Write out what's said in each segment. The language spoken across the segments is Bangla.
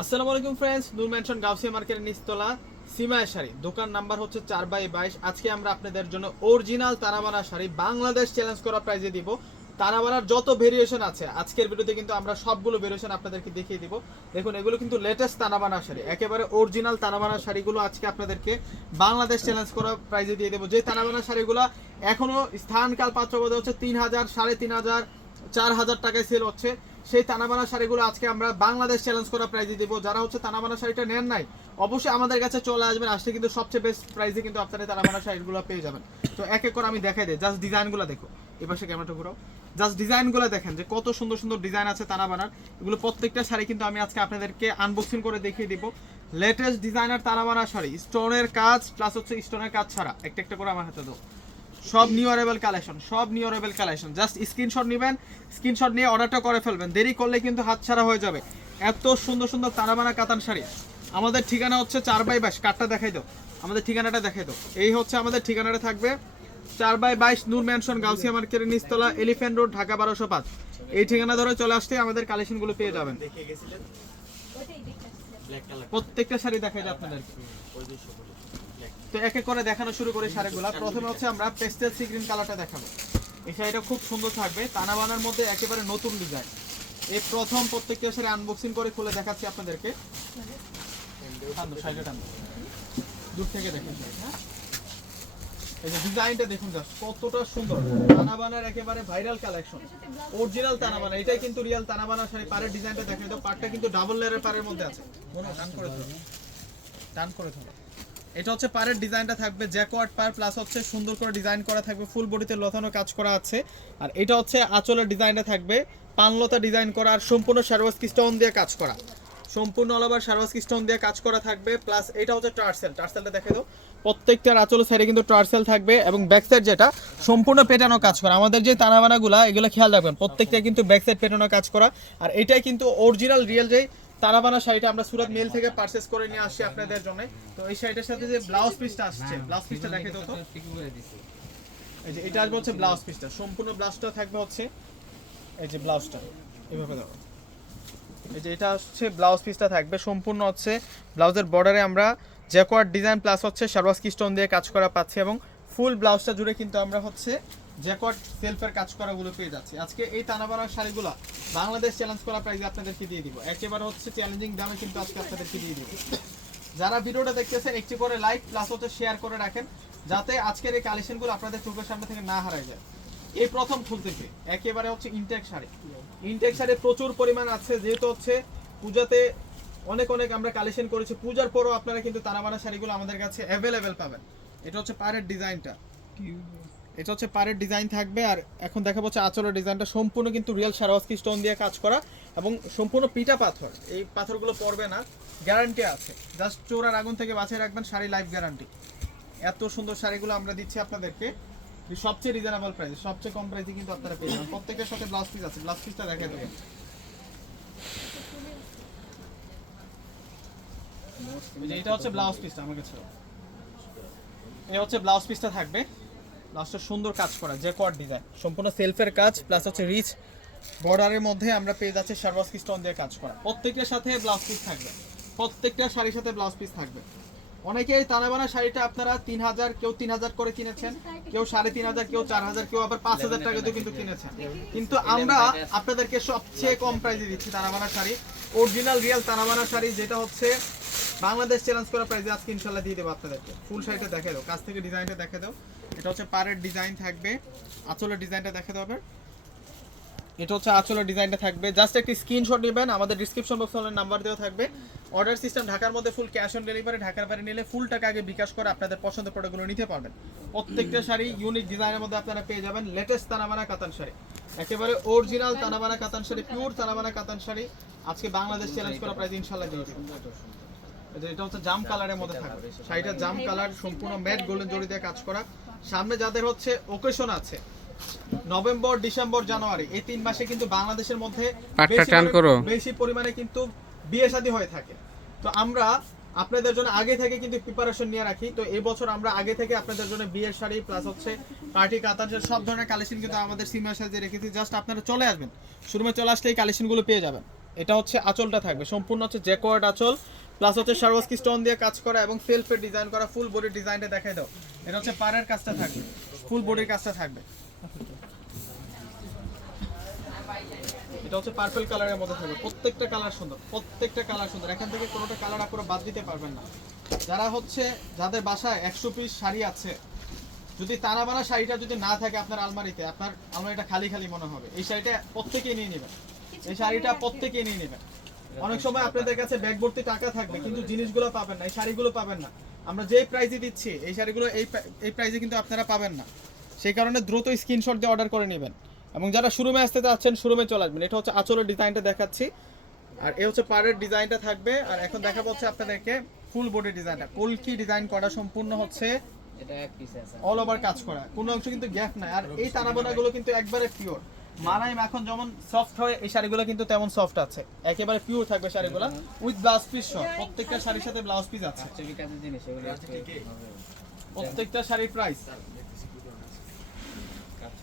আসসালামু আলাইকুম ফ্রেন্ডস নূর ম্যানশন গাউসিয়া মার্কেটের নিচতলা, সিমায় শাড়ি। দোকান নাম্বার হচ্ছে চার বাই বাইশ। আজকে আমরা আপনাদের জন্য অরিজিনাল তারাবানা শাড়ি বাংলাদেশ চ্যালেঞ্জ করা প্রাইজে দিব। তারাবানার যত ভেরিয়েশন আছে, আজকের ভিডিওতে কিন্তু আমরা সবগুলো ভেরিয়েশন আপনাদেরকে দেখিয়ে দিব। দেখুন, এগুলো কিন্তু লেটেস্ট তারাবানা শাড়ি। একেবারে অরিজিনাল তারাবানা শাড়িগুলো আজকে আপনাদেরকে বাংলাদেশ চ্যালেঞ্জ করা প্রাইজে দিয়ে দেবো। যে তারাবানা শাড়িগুলো এখনও স্থানকাল পাত্রবোধ হচ্ছে তিন হাজার, সাড়ে তিন হাজার, চার হাজার টাকায় সেল হচ্ছে। সেই তানাবানা শাড়িগুলো আজকে আমরা বাংলাদেশ চ্যালেঞ্জ করা প্রাইজে দিব। যারা হচ্ছে তানাবানা শাড়িটা নেন নাই, অবশ্যই আমাদের কাছে চলে আসবেন। আসলে কিন্তু সবচেয়ে বেস্ট প্রাইসে কিন্তু আপনারা তানাবানা শাড়িগুলো পেয়ে যাবেন। তো এক এক করে আমি দেখাই দিই। জাস্ট ডিজাইনগুলো দেখো। এপাশে ক্যামেরাটা ঘুরাও। জাস্ট ডিজাইনগুলো দেখেন যে কত সুন্দর সুন্দর ডিজাইন আছে তানাবানার। এগুলো প্রত্যেকটা শাড়ি কিন্তু আমি আজকে আপনাদেরকে আনবক্সিং করে দেখিয়ে দিব। লেটেস্ট ডিজাইনার তানাবানা শাড়ি স্টোনের কাজ প্লাস হচ্ছে স্টোনের কাজ ছাড়া। একটা একটা করে আমার হাতে দাও। সব নিউ অ্যারেবল কালেকশন সব নিউ অ্যারেবল কালেকশন জাস্ট স্ক্রিনশট নেবেন স্ক্রিনশট নিয়ে অর্ডারটা করে ফেলবেন। দেরি করলে কিন্তু হাতছাড়া হয়ে যাবে। এত সুন্দর সুন্দর তারাবানা কাতান শাড়ি। আমাদের ঠিকানা হচ্ছে চার বাই বাইশ। কার্ডটা দেখাই দাও। আমাদের ঠিকানাটা দেখাই দাও। এই হচ্ছে আমাদের ঠিকানাটা থাকবে চার বাই বাইশ নূর ম্যানশন, গাউসিয়া মার্কেটের নিচতলা, এলিফ্যান্ট রোড, ঢাকা বারোশো পাঁচ। এই ঠিকানা ধরে চলে আসতে আমাদের কালেকশনগুলো পেয়ে যাবেন। প্রত্যেকটা শাড়ি দেখাই যায় আপনাদেরকে তো এক এক করে দেখানো শুরু করি শাড়িগুলা। প্রথমে হচ্ছে আমরা পেস্টেল সি গ্রিন কালারটা দেখাবো। এই শাড়িটা খুব সুন্দর থাকবে। তানাবানার মধ্যে একেবারে নতুন ডিজাইন এই প্রথম প্রত্যেকটা শাড়ি আনবক্সিং করে খুলে দেখাচ্ছি আপনাদেরকে। দূর থেকে দেখেন ডিজাইনটা দেখুন জাস্ট কতটা সুন্দর। তানাবানার একেবারে ভাইরাল কালেকশন অরিজিনাল তানাবানা। এটাই কিন্তু রিয়াল তানাবানা শাড়ি। পাড়ের ডিজাইনটা দেখে দাও পাড়টা কিন্তু ডাবল লেয়ারের পাড়ের মধ্যে আছে। মনে টান করে ধরো টান করে ধরো এটা হচ্ছে পাড়ের ডিজাইনটা থাকবে জ্যাকওয়ার্ড পার প্লাস হচ্ছে সুন্দর করে ডিজাইন করা থাকবে ফুল বডিতে লতানো কাজ করা আছে। আর এটা হচ্ছে আঁচলের ডিজাইনটা থাকবে, পানলতা ডিজাইন করা আর সম্পূর্ণ সারওয়াস্কি স্টোন দিয়ে কাজ করা। সম্পূর্ণ অল ওভার সারওয়াস্কি স্টোন দিয়ে কাজ করা থাকবে প্লাস এটা হচ্ছে টার্সেল। টার্সেলটা দেখে দাও। প্রত্যেকটার আঁচল সাইডে কিন্তু টার্সেল থাকবে এবং ব্যাক সাইড যেটা, সম্পূর্ণ পেটানো কাজ করা। আমাদের যে তানাবানাগুলা, এগুলো খেয়াল রাখবেন প্রত্যেকটা কিন্তু ব্যাক সাইড পেটানো কাজ করা। আর এটাই কিন্তু অরিজিনাল রিয়েল যেই তারাবানা শাড়িটা আমরা সুরাত মেল থেকে পারচেস করে নিয়ে আসছি আপনাদের জন্য। তো এই শাড়িটার সাথে যে ব্লাউজ পিসটা আসছে ব্লাউজ পিসটা দেখে তো এই যে এটা আসবে হচ্ছে ব্লাউজ পিসটা সম্পূর্ণ ব্লাউজটা থাকবে হচ্ছে এই যে ব্লাউজটা এভাবে দাও এই যে এটা হচ্ছে ব্লাউজ পিসটা থাকবে। সম্পূর্ণ হচ্ছে ব্লাউজের বর্ডারে আমরা জ্যাকওয়ার্ড ডিজাইন প্লাস হচ্ছে সারওয়াস্কি স্টোন দিয়ে কাজ করা পাচ্ছি এবং ফুল ব্লাউজটা জুড়ে কিন্তু আমরা হচ্ছে জ্যাকওয়ার্ড সেলফের কাজ করাগুলো পেয়ে যাচ্ছে। আজকে এই তানাবানার শাড়িগুলো বাংলাদেশ চ্যালেঞ্জ করা প্রাইজে আপনাদেরকে দিয়ে দিব। একেবারে হচ্ছে চ্যালেঞ্জিং দামে কিন্তু আজকে আপনাদেরকে দিয়ে দিব। যারা ভিডিওটা দেখতেছেন একটি করে লাইক প্লাস হচ্ছে শেয়ার করে রাখেন, যাতে আজকের এই কালেকশনগুলো আপনাদের চোখের সামনে থেকে না হারায় যায়। এই প্রথম থেকে। একেবারে হচ্ছে ইনটেক শাড়ি। ইনটেক শাড়ি প্রচুর পরিমাণ আছে, যেহেতু হচ্ছে পূজাতে অনেক অনেক আমরা কালেকশন করেছি। পূজার পরও আপনারা কিন্তু তারামানা শাড়িগুলো আমাদের কাছে অ্যাভেলেবেল পাবেন। এটা হচ্ছে পাড়ের ডিজাইনটা এটা হচ্ছে পাড়ের ডিজাইন থাকবে আর এখন দেখা যাচ্ছে আঁচলের ডিজাইনটা। সম্পূর্ণ কিন্তু রিয়েল সারওয়াস্কি স্টোন দিয়ে কাজ করা এবং সম্পূর্ণ পিটা পাথর। এই পাথরগুলো পড়বে না গ্যারান্টি আছে। জাস্ট চোরার আগুন থেকে বাঁচিয়ে রাখবেন শাড়ি লাইফ গ্যারান্টি এত সুন্দর শাড়িগুলো আমরা দিচ্ছি আপনাদেরকে। সবচেয়ে রিজনেবল প্রাইস সবচেয়ে কম প্রাইসে কিন্তু আপনারা পেয়ে যাবেন। প্রত্যেকের সাথে ব্লাউজ পিস আছে ব্লাউজ পিসটা দেখে দেবেন এটা হচ্ছে ব্লাউজ পিসটা আমার কাছে। এই হচ্ছে ব্লাউজ পিসটা থাকবে। সুন্দর কাজ করা, যে কোয়ার ডিজাইন সম্পূর্ণ সেলফের কাজ প্লাস হচ্ছে রিচ বর্ডারের মধ্যে আমরা পেয়ে যাচ্ছি স্টোন দিয়ে কাজ করা। প্রত্যেকটার সাথে ব্লাউজ পিস থাকবে। প্রত্যেকটা শাড়ির সাথে ব্লাউজ পিস থাকবে। অনেকে এই তানাবানা শাড়িটা আপনারা তিন হাজার, কেউ তিন হাজার করে কিনেছেন, কেউ সাড়ে তিন হাজার, কেউ চার হাজার, কেউ আবার পাঁচ হাজার টাকা দিয়ে কিন্তু কিনেছেন। কিন্তু আমরা আপনাদেরকে সবচেয়ে কম প্রাইসে দিচ্ছি তানাবানা শাড়ি। অরিজিনাল রিয়েল তানাবানা শাড়ি, যেটা হচ্ছে বাংলাদেশ চ্যালেঞ্জ করা প্রাইজে আজকে ইনশাল্লাহ দিয়ে দেবো আপনাদেরকে। ফুল শাড়িটা দেখে দাও, কাছ থেকে ডিজাইনটা দেখে দাও। এটা হচ্ছে পারের ডিজাইন থাকবে, আঁচলের ডিজাইনটা দেখে দাও এটা হচ্ছে আঁচলের ডিজাইনটা থাকবে। জাস্ট একটি স্ক্রিনশট নেবেন, আমাদের ডিসক্রিপশন বক্সে নাম্বার দেওয়া থাকবে। অর্ডার সিস্টেম ঢাকার মধ্যে ফুল ক্যাশ অন ডেলিভারি ঢাকার বাইরে নিলে ফুল টাকা আগে বিকাশ করে আপনাদের পছন্দের প্রোডাক্টগুলো নিতে পারবেন। প্রত্যেকটা শাড়ি ইউনিক ডিজাইনের মধ্যে আপনারা পেয়ে যাবেন লেটেস্ট তানাবানা কাতান শাড়ি। একেবারে অরিজিনাল তানাবানা কাতান শাড়ি পিওর তানাবানা কাতান শাড়ি। আজকে বাংলাদেশ চ্যালেঞ্জ করা প্রাইস ইনশাল্লাহ দিয়ে এটা হচ্ছে জাম কালারের মধ্যে থাকবে। শাড়িটা জাম কালার সম্পূর্ণ ম্যাট গোল্ডেন জড়ি দিয়ে কাজ করা। সামনে যাদের হচ্ছে ওকেশন আছে নভেম্বর ডিসেম্বর জানুয়ারি এই তিন মাসে কিন্তু বাংলাদেশের মধ্যে বেশি পরিমাণে কিন্তু বিয়ে শাদী হয়ে থাকে। তো আমরা আপনাদের জন্য আগে থেকে কিন্তু প্রিপারেশন নিয়ে রাখি। তো এই বছর আমরা আগে থেকে আপনাদের জন্য বিয়ের শাড়ি প্লাস হচ্ছে পার্টি কাতার সব ধরনের কালেকশন কিন্তু আমাদের সিনিয়র রেখেছি জাস্ট আপনারা চলে আসবেন। শুরুমে চলে আসলে এই কালেকশনগুলো পেয়ে যাবেন। এটা হচ্ছে আঁচলটা থাকবে। সম্পূর্ণ হচ্ছে জ্যাকোয়ার্ড আঁচল প্লাস হচ্ছে সার্ভাসকি স্টোন দিয়ে কাজ করা এবং সেলফের ডিজাইন করা ফুল বডির ডিজাইনটা দেখাই দাও। এটা হচ্ছে পাড়ের কাজটা থাকবে। ফুল বডির কাজটা থাকবে। এটা হচ্ছে পার্পল কালারের মধ্যে থাকবে। প্রত্যেকটা কালার সুন্দর প্রত্যেকটা কালার সুন্দর। এখান থেকে কোনোটা কালার আপনারা বাদ দিতে পারবেন না। যারা হচ্ছে যাদের বাসায় একশো পিস শাড়ি আছে যদি তানাবানা শাড়িটা যদি না থাকে আপনার আলমারিতে আপনার আলমারিটা খালি খালি মনে হবে। এই শাড়িটা প্রত্যেকেই নিয়ে নেবেন। এই শাড়িটা প্রত্যেকেই নিয়ে নেবেন। অনেক সময় আপনাদের কাছে ব্যাগ ভর্তি টাকা থাকবে কিন্তু জিনিসগুলো পাবেন না এই শাড়িগুলো পাবেন না। আমরা যেই প্রাইসে দিচ্ছি এই শাড়িগুলো এই এই প্রাইসে কিন্তু আপনারা পাবেন না। সেই কারণে দ্রুত স্ক্রিনশট দিয়ে অর্ডার করে নেবেন। এবং যারা শোরুমে আসতে চাচ্ছেন শোরুমে চলে আসবেন। এটা হচ্ছে আঁচলের ডিজাইনটা দেখাচ্ছি। আর এ হচ্ছে পাড়ের ডিজাইনটা থাকবে। আর এখন দেখা হচ্ছে আপনাদেরকে ফুল বডি ডিজাইনটা কলকি ডিজাইন করা সম্পূর্ণ হচ্ছে এটা এক পিস আছে। অল ওভার কাজ করা। কোনো অংশ কিন্তু গ্যাপ নাই। আর এই তারাবোনাগুলো কিন্তু একবারে পিওর মানাই এখন যেমন সফট হয় এই শাড়িগুলো কিন্তু তেমন সফট আছে। একেবারে পিওর থাকবে শাড়িগুলো। উইথ ব্লাউজ পিস সহ। প্রত্যেকটা শাড়ির সাথে ব্লাউজ পিস আছে। ছবি কাজের জিনিস? এগুলো একটু প্রত্যেকটা শাড়ির প্রাইস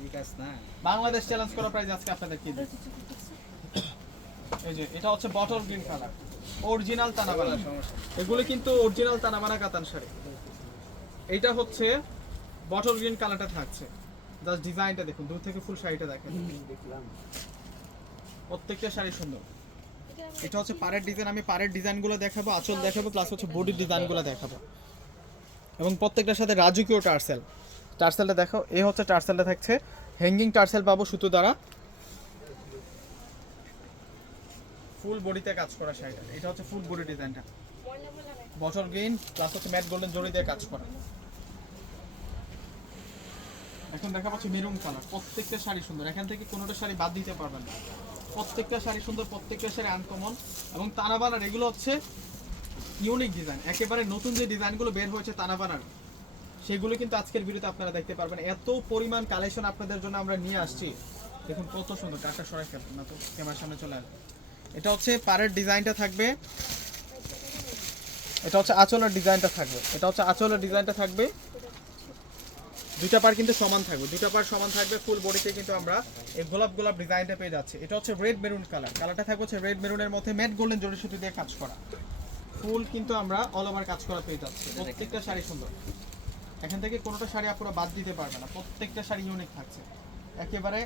ছবি কাজ না বাংলাদেশ চ্যালেঞ্জ করা প্রাইস আজকে আপনাদের কি এই যে এটা হচ্ছে বটল গ্রিন কালার অরিজিনাল তানাবানা এগুলো কিন্তু অরিজিনাল তানাবানা কাতান শাড়ি। এইটা হচ্ছে বটল গ্রিন কালারটা থাকছে। জাস্ট ডিজাইনটা দেখুন দূর থেকে ফুল শাড়িটা দেখেন। প্রত্যেকটা শাড়ি সুন্দর। এটা হচ্ছে পাড়ের ডিজাইন আমি পাড়ের ডিজাইনগুলো দেখাবো আঁচল দেখাবো প্লাস হচ্ছে বডির ডিজাইনগুলো দেখাবো। এবং প্রত্যেকটার সাথে রাজুকিও টার্সেল। টার্সেলটা দেখো এই হচ্ছে টার্সেলটা থাকছে। হ্যাঙ্গিং টার্সেল পাবো সুতো দ্বারা। ফুল বডিতে কাজ করা শাড়িটা এটা হচ্ছে ফুল বডি ডিজাইনটা বটল গ্রিন প্লাস হচ্ছে ম্যাট গোল্ডেন জড়ি দিয়ে কাজ করা। এখন দেখা পাচ্ছি মেরুন কালার প্রত্যেকটা শাড়ি সুন্দর। এখান থেকে কোনোটা শাড়ি বাদ দিতে পারবেন না। প্রত্যেকটা শাড়ি সুন্দর, প্রত্যেকটা শাড়ি আনকমন এবং তানাবানার এগুলো হচ্ছে ইউনিক ডিজাইন একেবারে নতুন যে ডিজাইনগুলো বের হয়েছে তানাবানার সেগুলো কিন্তু আজকের ভিডিওতে আপনারা দেখতে পারবেন। এত পরিমাণ কালেকশন আপনাদের জন্য আমরা নিয়ে আসছি। দেখুন কত সুন্দর। কাটা সরাই ফেলবেন না তো ক্যামেরার সামনে চলে আসবে। এটা হচ্ছে পাড়ের ডিজাইনটা থাকবে। এটা হচ্ছে আঁচলের ডিজাইনটা থাকবে। এটা হচ্ছে আঁচলের ডিজাইনটা থাকবে। দুইটা পার কিন্তু সমান থাকবে। দুইটা পার সমান থাকবে ফুল বডিতে কিন্তু আমরা এই গোলাপ গোলাপ ডিজাইনটা পেয়ে যাচ্ছি। এটা হচ্ছে রেড মেরুন কালার কালারটা থাকবে হচ্ছে রেড মেরুনের মধ্যে ম্যাট গোল্ডেন জড়ি সুতি দিয়ে কাজ করা। ফুল কিন্তু আমরা অল ওভার কাজ করা পেয়ে যাচ্ছি। প্রত্যেকটা শাড়ি সুন্দর। এখান থেকে কোনোটা শাড়ি আপনারা বাদ দিতে পারবে না। প্রত্যেকটা শাড়ি ইউনিক থাকছে। একেবারে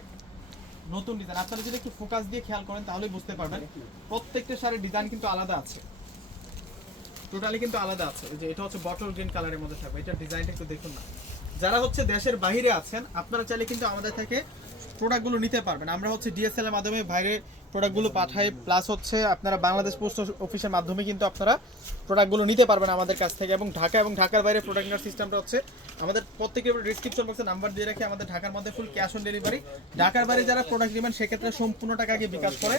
নতুন ডিজাইন আপনারা যদি একটু ফোকাস দিয়ে খেয়াল করেন, তাহলেই বুঝতে পারবেন প্রত্যেকটা শাড়ির ডিজাইন কিন্তু আলাদা আছে। টোটালি কিন্তু আলাদা আছে। যে, এটা হচ্ছে বটল গ্রিন কালারের মধ্যে থাকবে। এটার ডিজাইনটা একটু দেখুন না। যারা হচ্ছে দেশের বাইরে আছেন, আপনারা চাইলে কিন্তু আমাদের থেকে প্রোডাক্টগুলো নিতে পারবেন। আমরা হচ্ছে ডিএসএল এর মাধ্যমে বাইরে প্রোডাক্টগুলো পাঠাই প্লাস হচ্ছে আপনারা বাংলাদেশ পোস্ট অফিসের মাধ্যমে কিন্তু আপনারা প্রোডাক্টগুলো নিতে পারবেন আমাদের কাছ থেকে এবং ঢাকা এবং ঢাকার বাইরে প্রোডাক্ট নেওয়ার সিস্টেমটা হচ্ছে আমাদের প্রত্যেকের ডিসক্রিপশন বক্সে নাম্বার দিয়ে রাখি আমাদের ঢাকার মধ্যে ফুল ক্যাশ অন ডেলিভারি ঢাকার বাইরে যারা প্রোডাক্ট নেবেন, সেক্ষেত্রে সম্পূর্ণ টাকা আগে বিকাশ করে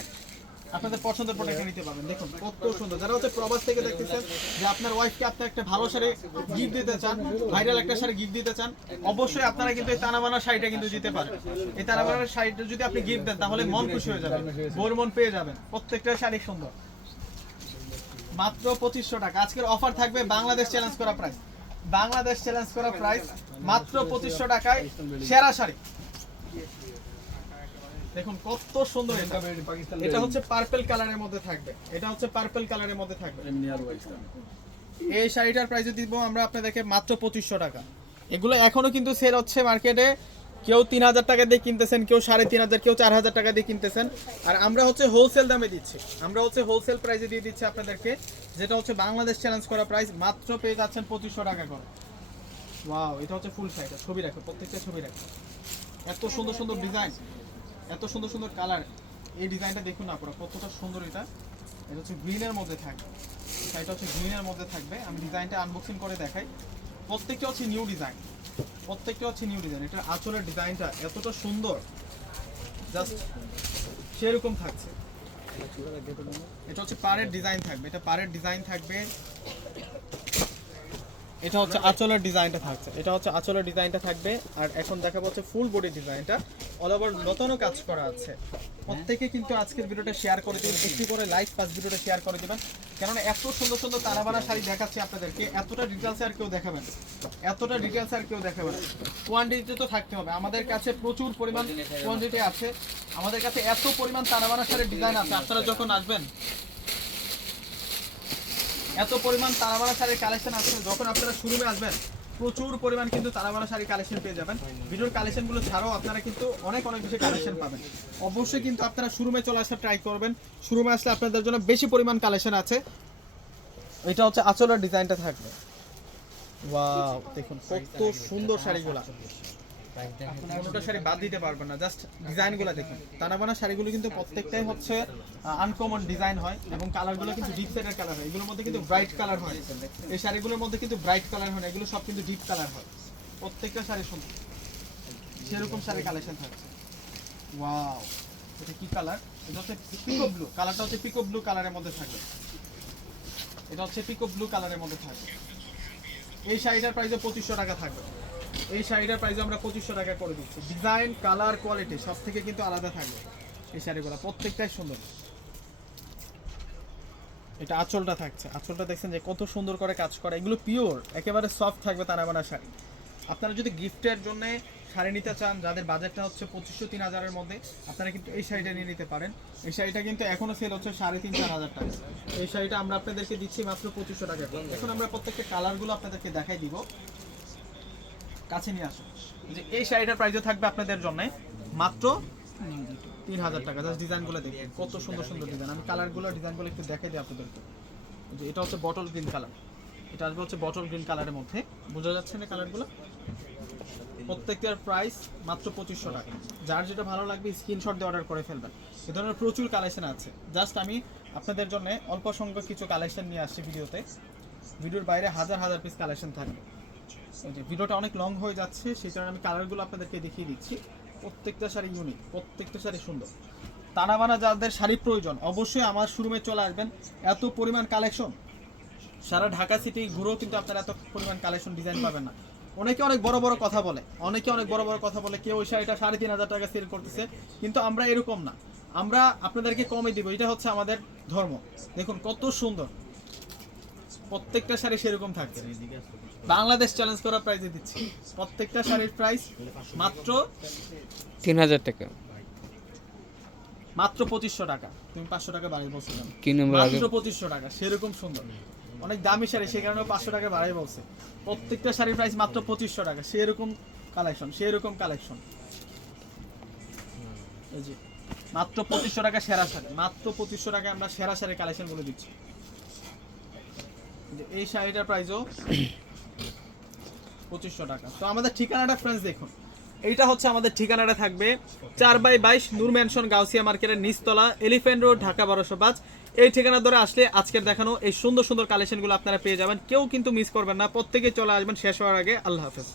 আপনাদের পছন্দের প্রোডাক্ট নিতে পারবেন। দেখুন, কত সুন্দর। যারা হচ্ছে প্রবাস থেকে দেখতেছেন, যে আপনার ওয়াইফকে আপনি একটা ভালো শাড়ি গিফট দিতে চান ভাইরাল একটা শাড়ি গিফট দিতে চান, অবশ্যই আপনারা কিন্তু এই তানাবানা শাড়িটা কিন্তু দিতে পারেন। এই তানাবানার শাড়িটা যদি আপনি গিফট দেন, তাহলে মন খুশি হয়ে যাবে, বোর মন পেয়ে যাবেন। প্রত্যেকটা শাড়ি সুন্দর। মাত্র পঁচিশশো টাকা। আজকের অফার থাকবে বাংলাদেশ চ্যালেঞ্জ করা প্রাইস বাংলাদেশ চ্যালেঞ্জ করা প্রাইস মাত্র পঁচিশশো টাকায় সেরা শাড়ি। দেখুন কত সুন্দর এটা। এটা হচ্ছে পার্পল কালারের মধ্যে থাকবে। এটা হচ্ছে পার্পল কালারের মধ্যে থাকবে। এই শাড়িটার প্রাইস দিব আমরা আপনাদেরকে মাত্র পঁচিশশো টাকা। এগুলো এখনও কিন্তু সেল হচ্ছে মার্কেটে কেউ তিন হাজার টাকা দিয়ে কিনতেছেন কেউ সাড়ে তিন হাজার কেউ চার হাজার টাকা দিয়ে কিনতেছেন। আর আমরা হচ্ছে হোলসেল দামে দিচ্ছি। আমরা হচ্ছে হোলসেল প্রাইসে দিয়ে দিচ্ছি আপনাদেরকে যেটা হচ্ছে বাংলাদেশ চ্যালেঞ্জ করা প্রাইস মাত্র পেয়ে যাচ্ছেন পঁচিশশো টাকা করে। ওয়াও এটা হচ্ছে ফুল শাড়িটা ছবি রাখো প্রত্যেকটা ছবি রাখো। এত সুন্দর সুন্দর ডিজাইন এত সুন্দর সুন্দর কালার। এই ডিজাইনটা দেখুন আপনারা, কতটা সুন্দর এটা। এটা হচ্ছে গ্রিনের মধ্যে থাকবে। এটা হচ্ছে গ্রিনের মধ্যে থাকবে। আমি ডিজাইনটা আনবক্সিং করে দেখাই। প্রত্যেকটা হচ্ছে নিউ ডিজাইন প্রত্যেকটা হচ্ছে নিউ ডিজাইন এটা আঁচলের ডিজাইনটা এতটা সুন্দর। জাস্ট সেরকম থাকছে। এটা হচ্ছে পাড়ের ডিজাইন থাকবে। এটা পাড়ের ডিজাইন থাকবে। এটা হচ্ছে আঁচলের ডিজাইনটা থাকছে। এটা হচ্ছে আঁচলের ডিজাইনটা থাকবে। আর এখন দেখাবো হচ্ছে ফুল বডি ডিজাইনটা। অল ওভার নতুনও কাজ করা আছে। প্রত্যেকে কিন্তু আজকের ভিডিওটা শেয়ার করে দিবেন। একটু করে লাইভ পাস ভিডিওটা শেয়ার করে দিবেন। কেননা এত সুন্দর সুন্দর তারাবানা শাড়ি দেখাচ্ছি আপনাদেরকে। এতটা ডিটেলসে আর কেউ দেখাবেন। এতটা ডিটেলস আর কেউ দেখাবে না। কোয়ান্টিটি তো থাকতে হবে। আমাদের কাছে প্রচুর পরিমাণ কোয়ান্টিটি আছে। আমাদের কাছে এত পরিমাণ তারাবানা শাড়ির ডিজাইন আছে। আপনারা যখন আসবেন এত পরিমাণ তারাবাড়া শাড়ির কালেকশন আছে। যখন আপনারা শুরুমে আসবেন, প্রচুর পরিমাণ কিন্তু তারাবাড়া শাড়ি কালেকশন পেয়ে যাবেন। ভিডিওর কালেকশনগুলো ছাড়াও আপনারা কিন্তু অনেক অনেক বেশি কালেকশন পাবেন। অবশ্যই কিন্তু আপনারা শুরুমে চলে আসার ট্রাই করবেন। শুরুমে আসলে আপনাদের জন্য বেশি পরিমাণ কালেকশন আছে। এটা হচ্ছে আঁচলের ডিজাইনটা থাকবে। ওয়াও দেখুন কত সুন্দর শাড়িগুলা। কোনোটা শাড়ি বাদ দিতে না জাস্ট ডিজাইনগুলো দেখুন। শাড়িগুলো কিন্তু প্রত্যেকটাই হচ্ছে আনকমন ডিজাইন হয় এবং কালারগুলো কিন্তু কালার হয়। এগুলোর মধ্যে কিন্তু ব্রাইট কালার হয়। এই শাড়িগুলোর মধ্যে কিন্তু ব্রাইট কালার হয় না, এগুলো সব কিন্তু ডিপ কালার হয়। প্রত্যেকটা শাড়ি সুন্দর। সেরকম শাড়ি কালেকশন থাকছে। ওয়াও এটা কি কালার এটা হচ্ছে পিকো ব্লু কালারটা হচ্ছে পিকো ব্লু কালারের মধ্যে থাকবে। এটা হচ্ছে পিকো ব্লু কালারের মধ্যে থাকবে। এই শাড়িটার প্রাইসে পঁচিশশো টাকা থাকবে। এই শাড়িটার প্রাইস আমরা পঁচিশশো টাকা করে দিচ্ছি। ডিজাইন কালার কোয়ালিটি সব থেকে কিন্তু আলাদা থাকবে এই শাড়িগুলো। প্রত্যেকটাই সুন্দর। এটা আঁচলটা থাকছে। আঁচলটা দেখছেন যে কত সুন্দর করে কাজ করে। এগুলো পিওর একেবারে সফট থাকবে তানাবানা শাড়ি। আপনারা যদি গিফটের জন্য শাড়ি নিতে চান, যাদের বাজেটটা হচ্ছে পঁচিশশো, তিন হাজারের মধ্যে, আপনারা কিন্তু এই শাড়িটা নিয়ে নিতে পারেন। এই শাড়িটা কিন্তু এখনও সেল হচ্ছে সাড়ে তিন, চার হাজার টাকা। এই শাড়িটা আমরা আপনাদেরকে দিচ্ছি মাত্র পঁচিশশো টাকা। এখন আমরা প্রত্যেকটা কালারগুলো আপনাদেরকে দেখাই দিব। কাছে নিয়ে আসুন। যে এই শাড়িটার প্রাইসও থাকবে আপনাদের জন্য মাত্র তিন হাজার টাকা। জাস্ট ডিজাইনগুলো দেখুন। কত সুন্দর সুন্দর ডিজাইন আমি কালারগুলো ডিজাইনগুলো একটু দেখাই দিই আপনাদেরকে। যে এটা হচ্ছে বটল গ্রিন কালার এটা আসবে হচ্ছে বটল গ্রিন কালারের মধ্যে। বোঝা যাচ্ছে না কালারগুলো প্রত্যেকটার প্রাইস মাত্র পঁচিশশো টাকা। যার যেটা ভালো লাগবে স্ক্রিনশট দিয়ে অর্ডার করে ফেলবেন। এ ধরনের প্রচুর কালেকশন আছে। জাস্ট আমি আপনাদের জন্য অল্প সংখ্যক কিছু কালেকশন নিয়ে আসছি ভিডিওতে। ভিডিওর বাইরে হাজার হাজার পিস কালেকশন থাকবে। এই যে ভিডিওটা অনেক লং হয়ে যাচ্ছে, সেই কারণে আমি কালারগুলো আপনাদেরকে দেখিয়ে দিচ্ছি। প্রত্যেকটা শাড়ি ইউনিক প্রত্যেকটা শাড়ি সুন্দর। তানাবানা যাদের শাড়ি প্রয়োজন, অবশ্যই আমার শোরুমে চলে আসবেন। এত পরিমাণ কালেকশন সারা ঢাকা সিটি ঘুরেও কিন্তু আপনারা এত পরিমাণ কালেকশন ডিজাইন পাবেন না। অনেকে অনেক বড় বড় কথা বলে, অনেকে অনেক বড় বড় কথা বলে, কেউ ওই শাড়িটা সাড়ে তিন হাজার টাকা সেল করতেছে। কিন্তু আমরা এরকম না। আমরা আপনাদেরকে কমে দিব, এটা হচ্ছে আমাদের ধর্ম। দেখুন, কত সুন্দর। প্রত্যেকটা শাড়ি সেরকম থাকছে বাংলাদেশ চ্যালেঞ্জ করা প্রাইসে দিচ্ছি। প্রত্যেকটা শাড়ির প্রাইস মাত্র তিন হাজার টাকা। মাত্র পঁচিশশো টাকা। তুমি পাঁচশো টাকা বাড়িয়ে বলছিলাম কি নম্বর আগে? মাত্র পঁচিশশো টাকা সেরকম সুন্দর। অনেক দামি শাড়ি সে কারণে পাঁচশো টাকা বাড়াই বলছে। প্রত্যেকটা শাড়ির প্রাইস মাত্র পঁচিশশো টাকা সেরকম কালেকশন সেরকম কালেকশন এই যে মাত্র পঁচিশশো টাকা সেরা শাড়ি মাত্র পঁচিশশো টাকা আমরা সেরা শাড়ি কালেকশনগুলো দিচ্ছি। এই শাড়িটার প্রাইসও পঁচিশশো টাকা। তো আমাদের ঠিকানাটা ফ্রেন্ডস দেখুন। এইটা হচ্ছে আমাদের ঠিকানাটা থাকবে চার বাই বাইশ নূর ম্যানশন গাউসিয়া মার্কেটের নিচতলা এলিফ্যান্ট রোড ঢাকা বারোশো পাঁচ। এই ঠিকানা ধরে আসলে আজকের দেখানো এই সুন্দর সুন্দর কালেকশনগুলো আপনারা পেয়ে যাবেন। কেউ কিন্তু মিস করবেন না। প্রত্যেকে চলে আসবেন। শেষ হওয়ার আগে আল্লাহ হাফেজ।